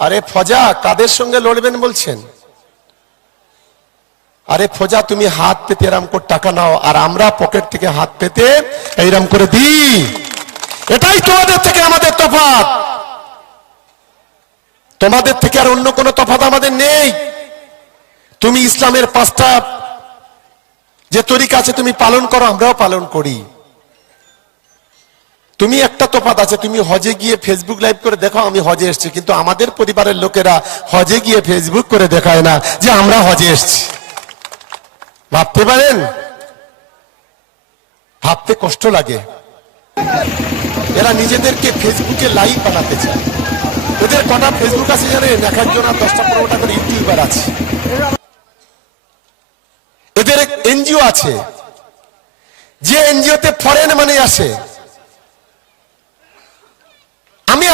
আরে ফজা, কাদের সঙ্গে লড়বেন বলছেন? আরে ফজা, তুমি হাত পেতে এরাম করে টাকা নাও, আর আমরা পকেট থেকে হাত পেতে এইরাম করে দিই। এটাই তোমাদের থেকে আমাদের তফাৎ। তোমাদের থেকে আর অন্য কোনো তফাৎ আমাদের নেই। তুমি ইসলামের পাঁচটা যে তরিকা আছে তুমি পালন করো, আমরাও পালন করি। তুমি একটা তোফাত আছে, তুমি হজে গিয়ে ফেসবুক লাইভ করে দেখো আমি হজে এসেছি। কিন্তু আমাদের পরিবারের লোকেরা হজে গিয়ে ফেসবুক করে দেখায় না যে আমরা হজে এসেছি। ভাবতে পারেন? ভাবতে কষ্ট লাগে। এরা নিজেদেরকে ফেসবুকে লাইভ বানাতে চায়। এদের কটা ফেসবুক আছে জানেন? এক একজন আর দশটা পনেরোটা করে ইউটিউবার আছে। এদের এনজিও আছে। যে এনজিওতে ফরেন মানে আসে আমি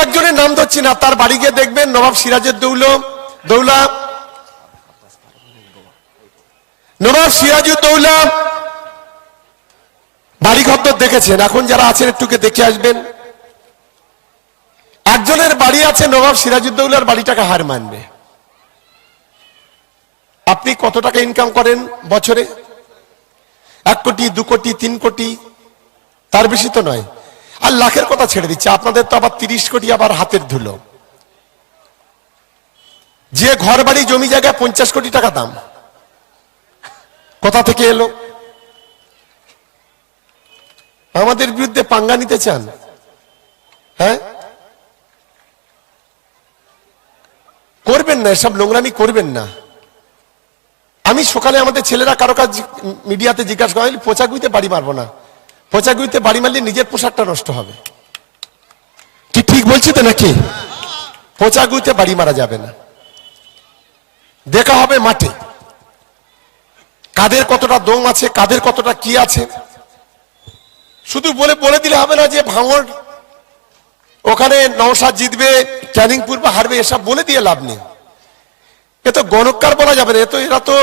একজনের না, তার বাড়ি গিয়ে দেখবেন নবাব সিরাজের দৌল, দৌলা। নবাব সিরাজউদ্দৌলা বাড়ি ঘর তো দেখেছেন, এখন যারা আছেন একটুকে দেখে আসবেন। একজনের বাড়ি আছে নবাব সিরাজউদ্দৌলার বাড়িটাকে হার মানবে। আপনি কত টাকা ইনকাম করেন বছরে? এক কোটি, দু কোটি, তিন কোটি? তার বেশি তো নয়। আর লাখের কথা ছেড়ে দিচ্ছে। আপনাদের তো আবার তিরিশ কোটি আবার হাতের ধুলো। যে ঘর বাড়ি জমি জায়গায় পঞ্চাশ কোটি টাকা দাম। কোথা থেকে এলো? আমাদের বিরুদ্ধে পাঙ্গা নিতে চান? হ্যাঁ? করবেন না, এসব নোংরামি করবেন না। আমি সকালে আমাদের ছেলেরা কারও কাজ মিডিয়াতে জিজ্ঞাসা করা পোচাগুইতে বাড়ি মারবো না। পোচাগুইতে বাড়ি মারলে নিজের পোশাকটা নষ্ট হবে। কি ঠিক বলছি তো নাকি? পোচাগুইতে বাড়ি মারা যাবে না। দেখা হবে মাঠে। কাদের কতটা দম আছে, কাদের কতটা কি আছে। শুধু বলে বলে দিলে হবে না যে ভাঙড়, ওখানে নওশাদ জিতবে ক্যানিং পূর্ব হারবে, এসব বলে দিয়ে লাভ নেই। এ তো গণকার বলা যাবে না, এ তো, এরা তো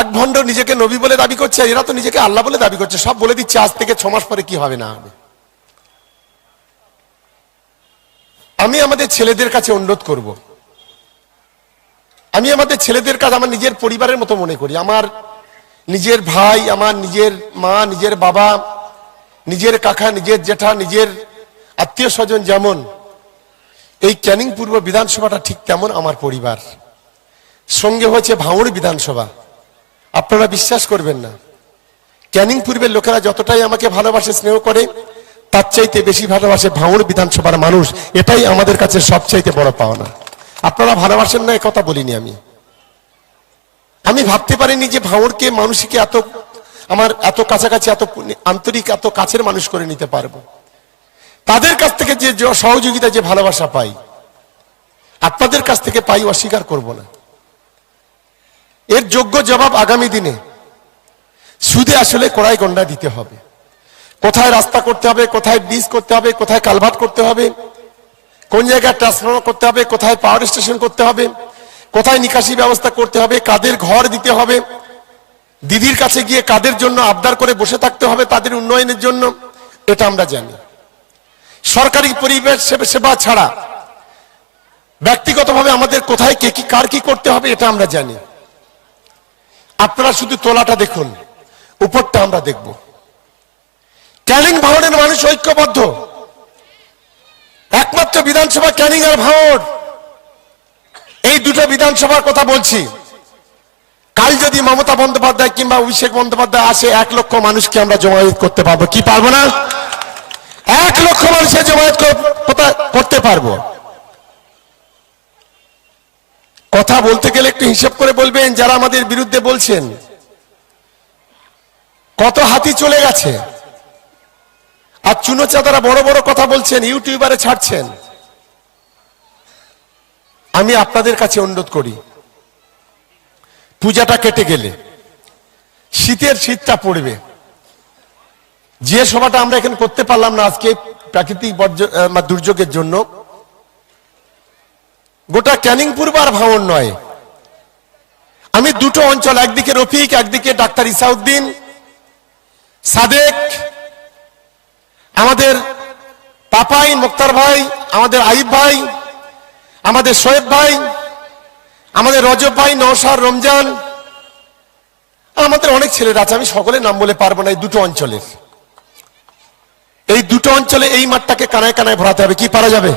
এক ভণ্ড নিজেকে নবী বলে দাবি করছে, এরা তো নিজেকে আল্লাহ বলে দাবি করছে। সব বলে দিচ্ছে, আজ থেকে ছমাস পরে কি হবে না হবে। আমি আমাদের ছেলেদের কাছে অনুরোধ করব। আমি আমাদের ছেলেদের কাছে আমার নিজের পরিবারের মতো মনে করি। আমার নিজের ভাই, আমার নিজের মা, নিজের বাবা, নিজের কাকা, নিজের জেঠা, নিজের আত্মীয় স্বজন যেমন, এই ক্যানিং পূর্ব বিধানসভাটা ঠিক তেমন আমার পরিবার। সঙ্গে হয়েছে ভাঙড় বিধানসভা। আপনারা বিশ্বাস করবেন না। ক্যানিং পূর্বের লোকেরা যতটাই আমাকে ভালোবাসে, স্নেহ করে, তার চাইতে বেশি ভালোবাসে ভাঙড় বিধানসভার মানুষ। এটাই আমাদের কাছে সবচাইতে বড় পাওনা। আপনারা ভালোবাসেন না কথা বলিনি আমি। আমি ভাবতে পারিনি যে ভাঙড়কে মানুষকে এত আমার এত কাছাকাছি, এত আন্তরিক, এত কাছের মানুষ করে নিতে পারব। তাদের কাছ থেকে যে সহযোগিতা, যে ভালোবাসা পাই, আপনাদের কাছ থেকে পাই অস্বীকার করব না। এর যোগ্য জবাব আগামী দিনে। সুদে আসলে কড়াই গন্ডা দিতে হবে। কোথায় রাস্তা করতে হবে, কোথায় ব্রিজ করতে হবে, কোথায় কালভার্ট করতে হবে, কোন জায়গায় ট্রান্সফর্মার করতে হবে, কোথায় পাওয়ার স্টেশন করতে হবে, কোথায় নিকাশি ব্যবস্থা করতে হবে, কাদের ঘর দিতে হবে, দিদির কাছে গিয়ে কাদের জন্য আবদার করে বসে থাকতে হবে তাদের উন্নয়নের জন্য, এটা আমরা জানি। সরকারি পরিবেশ সেবা ছাড়া ব্যক্তিগতভাবে আমাদের কোথায় কে কি কার কি করতে হবে, এটা আমরা জানি। আপনারা শুধু তোলাটা দেখুন, উপরটা আমরা দেখব। ক্যানিং ভাঙড়ের মানুষ ঐক্যবদ্ধ। একমাত্র বিধানসভা ক্যানিং আর ভাঙড় এই দুটো বিধানসভার কথা বলছি। কাল যদি মমতা বন্দ্যোপাধ্যায় কিংবা অভিষেক বন্দ্যোপাধ্যায় আসে, এক লক্ষ মানুষকে আমরা জমায়েত করতে পারব। কি পারব না? এক লক্ষ মানুষের জমায়েত করতে পারব। কথা বলতে গেলে একটু হিসেব করে বলবেন যারা আমাদের বিরুদ্ধে বলছেন। কত হাতি চলে গেছে। আর চুনো চাঁদারা বড় বড় কথা বলছেন, ইউটিউবারে ছাড়ছেন। আমি আপনাদের কাছে অনুরোধ করি, পূজাটা কেটে গেলে, শীতের শীতটা পড়বে। যে সভাটা আমরা এখানে করতে পারলাম না আজকে প্রাকৃতিক বর্জ্য দুর্যোগের জন্য গোটা ক্যানিং পূর্ব আর ভাঙন নয়। আমি দুটো অঞ্চল, একদিকে রফিক, একদিকে ডাক্তার ইসাউদ্দিন। সাদেক, আমাদের পাপাই মুক্তার ভাই, আমাদের আইব ভাই, আমাদের শোয়েব ভাই, আমাদের রজব ভাই, নওশার রমজান। আমাদের অনেক ছেলেরা আছে, আমি সকলের নাম বলে পারব না এই দুটো অঞ্চলের। এই দুটো অঞ্চলে এই মাঠটাকে কানায় কানায় ভরাতে হবে, কি পারা যাবে?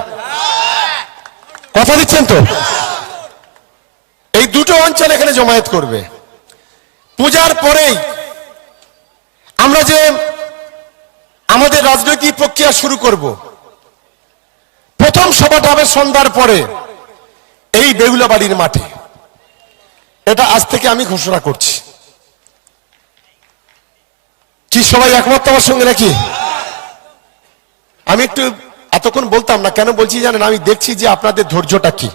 কথা দিচ্ছেন তো? এই দুটো অঞ্চল এখানে জমায়েত করবে। পূজার পরেই আমরা যে আমাদের রাজনৈতিক প্রক্রিয়া শুরু করব, প্রথম সভাটা হবে সন্ধ্যার পরে এই বেগুলা বাড়ির মাঠে। এটা আজ থেকে আমি ঘোষণা করছি। কি সবাই একমত আমার সঙ্গে নাকি? আমি একটু এতক্ষণ বলতাম না কেন বলছি জানেন? আমি দেখছি যে আপনাদের ধৈর্যটা কি।